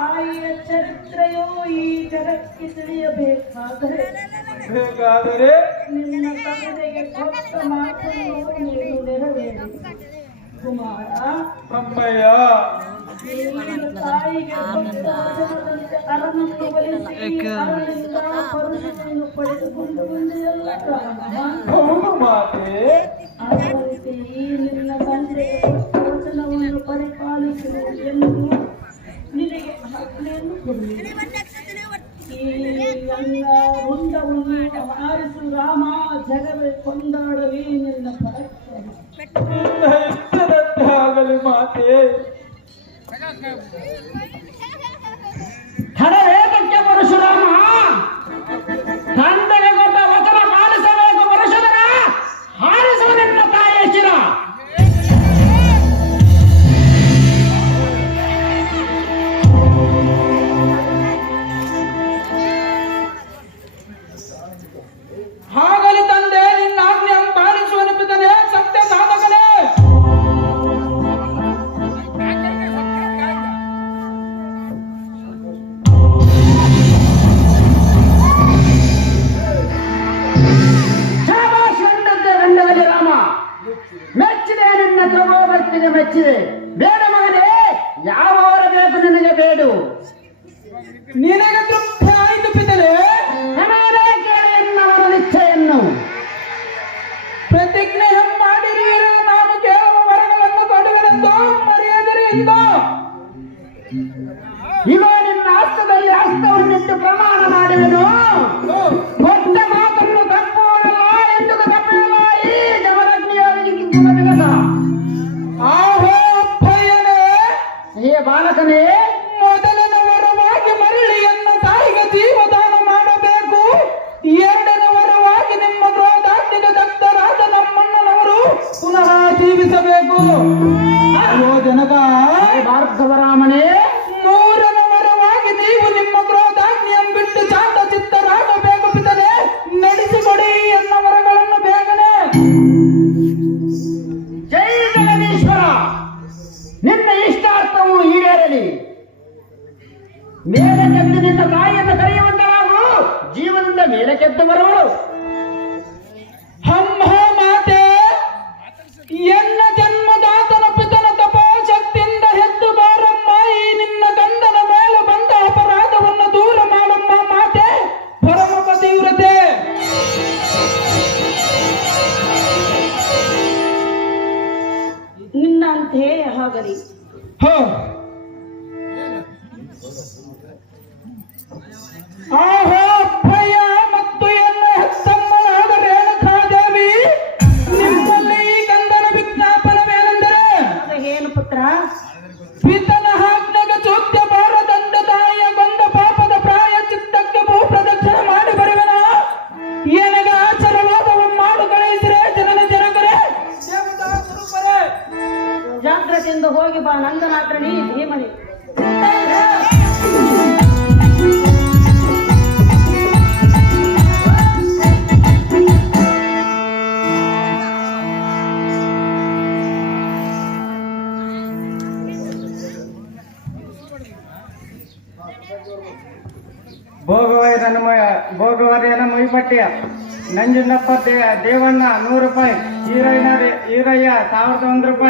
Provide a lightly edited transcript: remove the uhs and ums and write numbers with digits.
ತಾಯಿಯ ಚರಿತ್ರೆಯು ಈ ಜಗಕ್ಕೆ ತಿಳಿಯಬೇಕಾದರೆ ನಿನ್ನ ತಂದೆಗೆ ಕೊಟ್ಟ ಮಾತನ್ನು ನೀನು ನೆರವೇರಿ ಕುಮಾರ. ತಾಯಿಗೆ ವಚನದಂತೆ ಅರನನ್ನು ಬಲಿಸಿ ಅರನಿಂದ ಪರುಷವನ್ನು ಪಡೆದುಕೊಂಡು ಬಂದೆಯಲ್ಲ. ಅದರಂತೆ ಈ ನಿನ್ನ ತಂದೆಗೆ ವಚನವನ್ನು ಪರಿಪಾಲಿಸುವುದು ಎಂದು ನಿನಗೆ ಆಜ್ಞೆಯನ್ನು ಕೊಡುವೆ. ಈ ನನ್ನ ಹೊಂಡವನ್ನು ಆರಿಸು ರಾಮ, ಜಗವೇ ಕೊಂಡಾಡಲಿ ನಿನ್ನ ಆಗಲಿ ಮಾತೆ. ಹಡವೇದಕ್ಕೆ ಪರಶುರಾಮ, ತಂದೆಗೆ ಕೊಟ್ಟ ವಚನ ಪಾಲಿಸಬೇಕು. ಪರಶುಧರ ಹಾರಿಸುವ ನಿನ್ನ ತಾಯಿಯ ಶಿರ. ಹಾಗಲಿ ತಂದೆ, ನಿನ್ನ ಆಜ್ಞೆ ಪಾಲಿಸುವ ನಿಮಿತ್ತನೇ ಸತ್ಯ ಸಾಧಕನೇ. ಮೆಚ್ಚಿದೆ ನಿನ್ನ ತಗೋಬರ್ತಿಗೆ ಮೆಚ್ಚಿದೆ. ಬೇಡ ಮಗನೇ, ಯಾವವರ ಬೇಕು ನಿನಗೆ ಬೇಡು. ನಿನಗೆ ತೃಪ್ತಿ ಆಯಿತು ಪಿತಲೆ. ನಮಗೇ ಕೇಳಿ ಎನ್ನವರ ನಿಶ್ಚಯನ್ನು. ಪ್ರತಿಜ್ಞೆ ಮಾಡಿರುವಿರು, ನಾನು ಕೇಳುವ ವರಗಳನ್ನು ಕೊಡುವೆನೆಂದು ಮರೆಯದಿರಿ ಎಂದು. ಇವ ನಿನ್ನ ಹಸ್ತದಲ್ಲಿ ಹಸ್ತವನ್ನಿಟ್ಟು ಪ್ರಮಾಣ ಮಾಡುವೆನು. ಕೊಟ್ಟ ಮಾತನ್ನು ತಪ್ಪುವುದಲ್ಲ ಎಂದು ತಪ್ಪುವುದಲ್ಲ. ಈ ಜಮದಗ್ನಿಯವರಿಗೆ ಕಿಂಚಿತ ಆಹೋ ಅಪ್ಪಯ್ಯನೇ, ಹೇ ಬಾಲಕನೇ, ಮೊದಲನೇ ವರವಾಗಿ ಮರಳಿಯನ್ನು ತಾಯಿಗೆ ಜೀವದಾನ ಮಾಡಬೇಕು. ಎರಡನೇ ವರವಾಗಿ ನಿಮ್ಮ ಕ್ರೋಧಾಗ್ನಿಗೆ ದಗ್ಧರಾದ ನಮ್ಮಣ್ಣನವರು ಪುನಃ ಜೀವಿಸಬೇಕು. ಜನಕ ಭಾರ್ಗವರಾಮನೇ, ಮೂರನೇ ವರವಾಗಿ ನೀವು ನಿಮ್ಮ ಕ್ರೋಧಾಗ್ನಿಯನ್ನು ಬಿಟ್ಟು ಶಾಂತ ಚಿತ್ತರಾಗಬೇಕು. ಪಿತನೆ ನಡೆಸಿಕೊಡಿ ಎನ್ನ ವರಗಳನ್ನು ಬೇಗನೆ. ಜೈ ಜಗದೀಶ್ವರ, ನಿನ್ನ ಇಷ್ಟಾರ್ಥವು ಈಡೇರಲಿ. ಮೇಲೆ ಕೆದ್ದು ನಿನ್ನ ತಾಯಿಯನ್ನು ಕರೆಯುವಂತರಾಗು. ಜೀವನದಿಂದ ಮೇಲೆ ಕೆದ್ದು ಬರುವಳು. ಹಮ್ಮ ಮಾತೆ, ಎನ್ನ ಜನ್ಮದಾತನ ಪಿತನ ತಪೋಶಕ್ತಿಯಿಂದ ಎದ್ದು ಬಾರಮ್ಮ. ಈ ನಿನ್ನ ಗಂಡನ ಮೇಲೆ ಬಂದ ಅಪರಾಧವನ್ನು ದೂರ ಮಾಡಮ್ಮ ಮಾತೆ. ಪರಮ ಪತಿವ್ರತೆ. ನಿನ್ನಂತೆ ಆಗಲಿ. ಆಹೋ ಅಪ್ಪಯ್ಯ ಮತ್ತು ಎನ್ನ ಹೆತ್ತಮ್ಮನಾದ ರೇಣುಕಾದೇವಿ, ನಿಮ್ಮಲ್ಲಿ ಈ ಗಂಧನ ಮರ್ಯಾದೆಯಿಂದ ಹೋಗಿ ಬಾ ನಂದನಾಗ್ರಣಿ ಭೀಮನಿ. ಭೋಗವರ್ಯನ ಮೈಪಟ್ಟಿಯ ನಂಜುಂಡಪ್ಪ ದೇವಣ್ಣ 100 ರೂಪಾಯಿ, ಈರಯ್ಯ 1001 ರೂಪಾಯಿ.